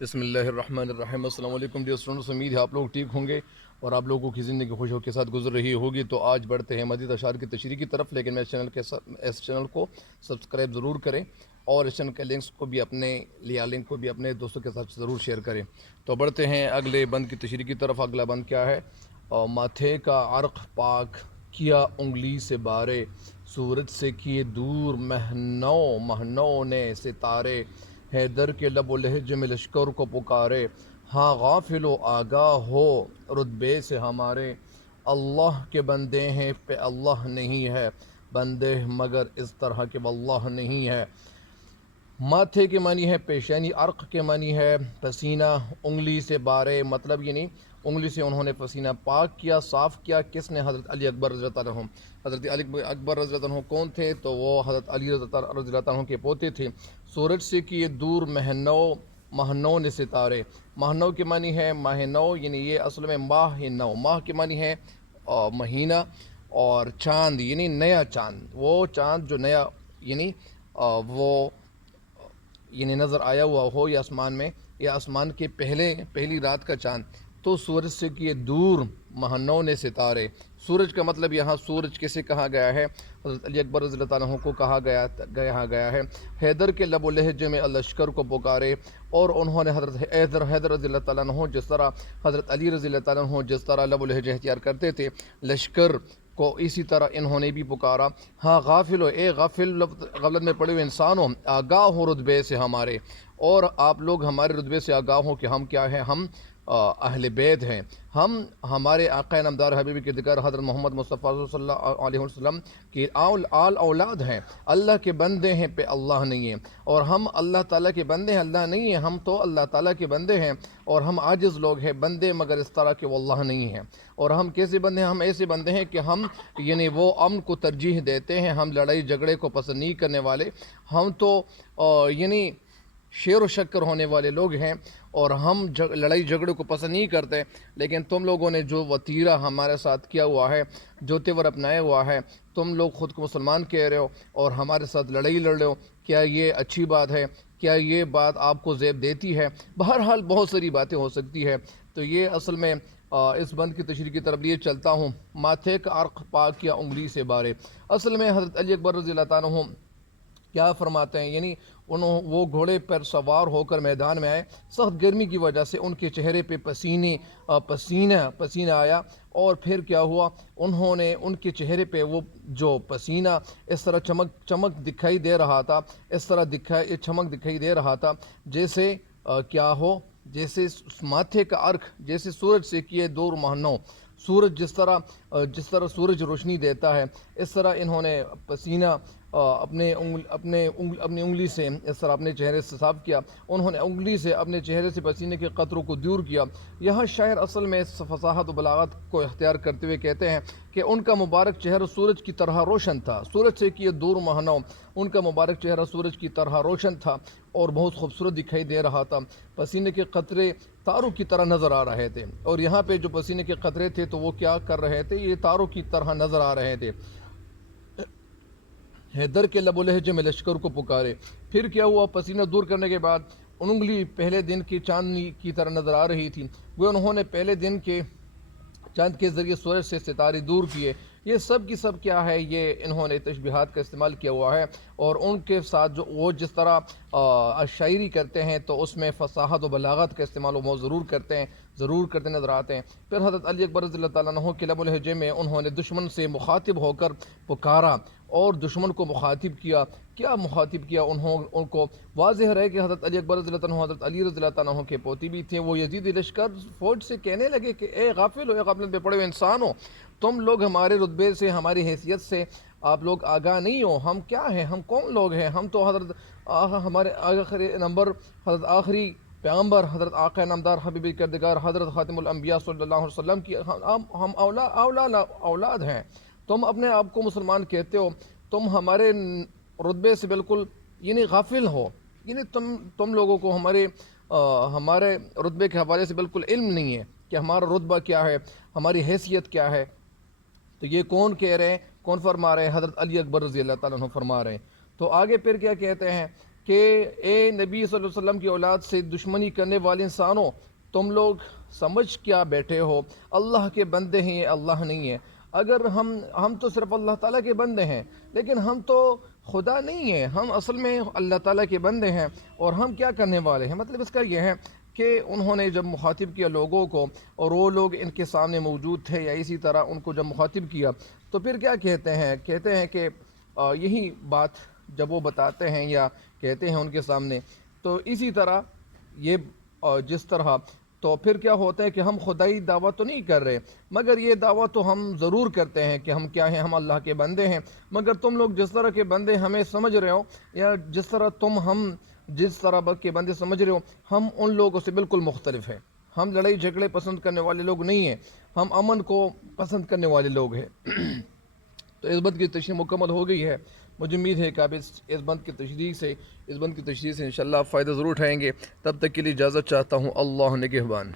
بسم اللہ الرحمن الرحیم۔ السلام علیکم ڈیئر اسٹوڈنٹس، امید ہے آپ لوگ ٹھیک ہوں گے اور آپ لوگوں کی زندگی خوشیوں کے ساتھ گزر رہی ہوگی۔ تو آج بڑھتے ہیں مزید اشعار کی تشریح کی طرف، لیکن میں اس چینل کو سبسکرائب ضرور کریں اور اس چینل کے لنکس کو بھی لنک کو بھی اپنے دوستوں کے ساتھ ضرور شیئر کریں۔ تو بڑھتے ہیں اگلے بند کی تشریح کی طرف۔ اگلا بند کیا ہے؟ ماتھے کا عرق پاک کیا انگلی سے بارے، سورج سے کیے دور مہنو نے ستارے، حیدر کے لب و لہجے میں لشکر کو پکارے، ہاں غافل و آگاہ ہو رتبے سے ہمارے، اللہ کے بندے ہیں پہ اللہ نہیں ہے بندے مگر اس طرح کے واللہ نہیں ہے۔ ماتھے کے معنی ہے پیشانی، عرق کے معنی ہے پسینہ، انگلی سے بارے مطلب یعنی انگلی سے انہوں نے پسینہ پاک کیا، صاف کیا۔ کس نے؟ حضرت علی اکبر رضی اللہ عنہ۔ حضرت علی اکبر رضی اللہ عنہ کون تھے؟ تو وہ حضرت علی رضی اللہ عنہ کے پوتے تھے۔ سورج سے کیے دور مہنو نے ستارے، مہنو کے معنی ہے مہنو یعنی یہ اصل میں ماہ کے معنی ہے مہینہ، اور چاند یعنی نیا چاند، وہ چاند جو نیا یعنی وہ یعنی نظر آیا ہوا ہو یا آسمان میں، یا آسمان کے پہلی رات کا چاند۔ تو سورج سے کیے دور مہنو نے ستارے، سورج کا مطلب یہاں سورج کیسے کہا گیا ہے؟ حضرت علی اکبر رضی اللہ عنہ کو کہا گیا ہے حیدر کے لب و لہجے میں لشکر کو پکارے، اور انہوں نے حیدر رضی اللہ تعالیٰ عنہ جس طرح حضرت علی رضی اللہ تعالیٰ عنہ جس طرح لب و لہجے اختیار کرتے تھے لشکر کو، اسی طرح انہوں نے بھی پکارا، ہاں غافل ہو، اے غافل غفلت میں پڑے ہوئے انسان ہو، آگاہ ہو رتبے سے ہمارے، اور آپ لوگ ہمارے رتبے سے آگاہ ہو کہ ہم کیا ہیں، ہم اہل بیت ہیں، ہم ہمارے آقا نامدار حبیب کے ذکر حضرت محمد مصطفیٰ صلی اللہ علیہ وسلم کی آل اولاد ہیں، اللہ کے بندے ہیں پہ اللہ نہیں ہیں، اور ہم اللہ تعالیٰ کے بندے ہیں، اللہ نہیں ہیں، ہم تو اللہ تعالیٰ کے بندے ہیں، اور ہم عاجز لوگ ہیں بندے مگر اس طرح کے وہ اللہ نہیں ہیں۔ اور ہم کیسے بندے ہیں؟ ہم ایسے بندے ہیں کہ ہم یعنی وہ امن کو ترجیح دیتے ہیں، ہم لڑائی جھگڑے کو پسند نہیں کرنے والے، ہم تو یعنی شیر و شکر ہونے والے لوگ ہیں، اور ہم لڑائی جھگڑے کو پسند نہیں کرتے۔ لیکن تم لوگوں نے جو وتیرہ ہمارے ساتھ کیا ہوا ہے، جو تیور اپنایا ہوا ہے، تم لوگ خود کو مسلمان کہہ رہے ہو اور ہمارے ساتھ لڑائی لڑ رہے ہو، کیا یہ اچھی بات ہے؟ کیا یہ بات آپ کو زیب دیتی ہے؟ بہرحال بہت ساری باتیں ہو سکتی ہے۔ تو یہ اصل میں اس بند کی تشریح کی طرف لیے چلتا ہوں۔ ماتھے کا عرق پاک کیا انگلی سے بارے، اصل میں حضرت علی اکبر رضی اللہ تعالیٰ عنہ کیا فرماتے ہیں، یعنی وہ گھوڑے پر سوار ہو کر میدان میں آئے، سخت گرمی کی وجہ سے ان کے چہرے پہ پسینہ آیا، اور پھر کیا ہوا، انہوں نے ان کے چہرے پہ وہ جو پسینہ اس طرح چمک دکھائی دے رہا تھا، اس طرح چمک دکھائی دے رہا تھا جیسے کیا ہو، جیسے ماتھے کا عرق، جیسے سورج سے کیے دور مہنو، سورج جس طرح سورج روشنی دیتا ہے، اس طرح انہوں نے پسینہ اپنی انگلی سے اس طرح اپنے چہرے سے صاف کیا، انہوں نے انگلی سے اپنے چہرے سے پسینے کے قطروں کو دور کیا۔ یہاں شاعر اصل میں فصاحت و بلاغت کو اختیار کرتے ہوئے کہتے ہیں کہ ان کا مبارک چہرہ سورج کی طرح روشن تھا، سورج سے کیے دور مہنو، ان کا مبارک چہرہ سورج کی طرح روشن تھا اور بہت خوبصورت دکھائی دے رہا تھا، پسینے کے قطرے تاروں کی طرح نظر آ رہے تھے۔ اور یہاں پہ جو پسینے کے قطرے تھے تو وہ کیا کر رہے تھے؟ یہ تاروں کی طرح نظر آ رہے تھے۔ حیدر کے لب و لہجے میں لشکر کو پکارے، پھر کیا ہوا، پسینہ دور کرنے کے بعد انگلی پہلے دن کی چاندنی کی طرح نظر آ رہی تھی، وہ انہوں نے پہلے دن کے چاند کے ذریعے سورج سے ستارے دور کیے۔ یہ سب کی سب کیا ہے، یہ انہوں نے تشبیہات کا استعمال کیا ہوا ہے، اور ان کے ساتھ جو وہ جس طرح شاعری کرتے ہیں تو اس میں فصاحت و بلاغت کا استعمال وہ ضرور کرتے نظر آتے ہیں۔ پھر حضرت علی اکبر رضی اللہ تعالیٰ عنہ کے لب و لہجے میں انہوں نے دشمن سے مخاطب ہو کر پکارا اور دشمن کو مخاطب کیا۔ کیا مخاطب کیا؟ ان کو واضح رہے کہ حضرت علی اکبر رضی اللہ عنہ حضرت علی رضی اللہ عنہ کے پوتی بھی تھے۔ وہ یزید لشکر فوج سے کہنے لگے کہ اے غافل ہو، اے غفلت میں پڑے ہوئے انسان ہو، تم لوگ ہمارے رتبے سے، ہماری حیثیت سے آپ لوگ آگاہ نہیں ہو، ہم کیا ہیں، ہم کون لوگ ہیں، ہم تو ہمارے آخری پیغمبر حضرت آقا نامدار حبیب کردگار حضرت خاتم الانبیاء صلی اللہ علیہ وسلم کی ہم اولاد ہیں، تم اپنے آپ کو مسلمان کہتے ہو، تم ہمارے رتبے سے بالکل یعنی غافل ہو، یعنی تم لوگوں کو ہمارے رتبے کے حوالے سے بالکل علم نہیں ہے کہ ہمارا رتبہ کیا ہے، ہماری حیثیت کیا ہے۔ تو یہ کون کہہ رہے ہیں، کون فرما رہے ہیں؟ حضرت علی اکبر رضی اللہ تعالیٰ عنہ فرما رہے ہیں۔ تو آگے پھر کیا کہتے ہیں کہ اے نبی صلی اللہ علیہ وسلم کی اولاد سے دشمنی کرنے والے انسانوں، تم لوگ سمجھ کیا بیٹھے ہو، اللہ کے بندے ہیں، یہ اللہ نہیں ہے۔ اگر ہم تو صرف اللہ تعالیٰ کے بندے ہیں، لیکن ہم تو خدا نہیں ہیں، ہم اصل میں اللہ تعالیٰ کے بندے ہیں، اور ہم کیا کرنے والے ہیں؟ مطلب اس کا یہ ہے کہ انہوں نے جب مخاطب کیا لوگوں کو، اور وہ لوگ ان کے سامنے موجود تھے، یا اسی طرح ان کو جب مخاطب کیا تو پھر کیا کہتے ہیں کہ یہی بات جب وہ بتاتے ہیں یا کہتے ہیں ان کے سامنے، تو اسی طرح یہ جس طرح تو پھر کیا ہوتا ہے کہ ہم خدائی دعویٰ تو نہیں کر رہے، مگر یہ دعویٰ تو ہم ضرور کرتے ہیں کہ ہم کیا ہیں، ہم اللہ کے بندے ہیں، مگر تم لوگ جس طرح کے بندے ہمیں سمجھ رہے ہو، یا جس طرح جس طرح کے بندے سمجھ رہے ہو، ہم ان لوگوں سے بالکل مختلف ہیں۔ ہم لڑائی جھگڑے پسند کرنے والے لوگ نہیں ہیں، ہم امن کو پسند کرنے والے لوگ ہیں۔ تو اس بند کی تشریح مکمل ہو گئی ہے۔ مجھے امید ہے کہ آپ اس بند کی تشریح سے انشاءاللہ فائدہ ضرور اٹھائیں گے۔ تب تک کے لیے اجازت چاہتا ہوں۔ اللہ نگہبان۔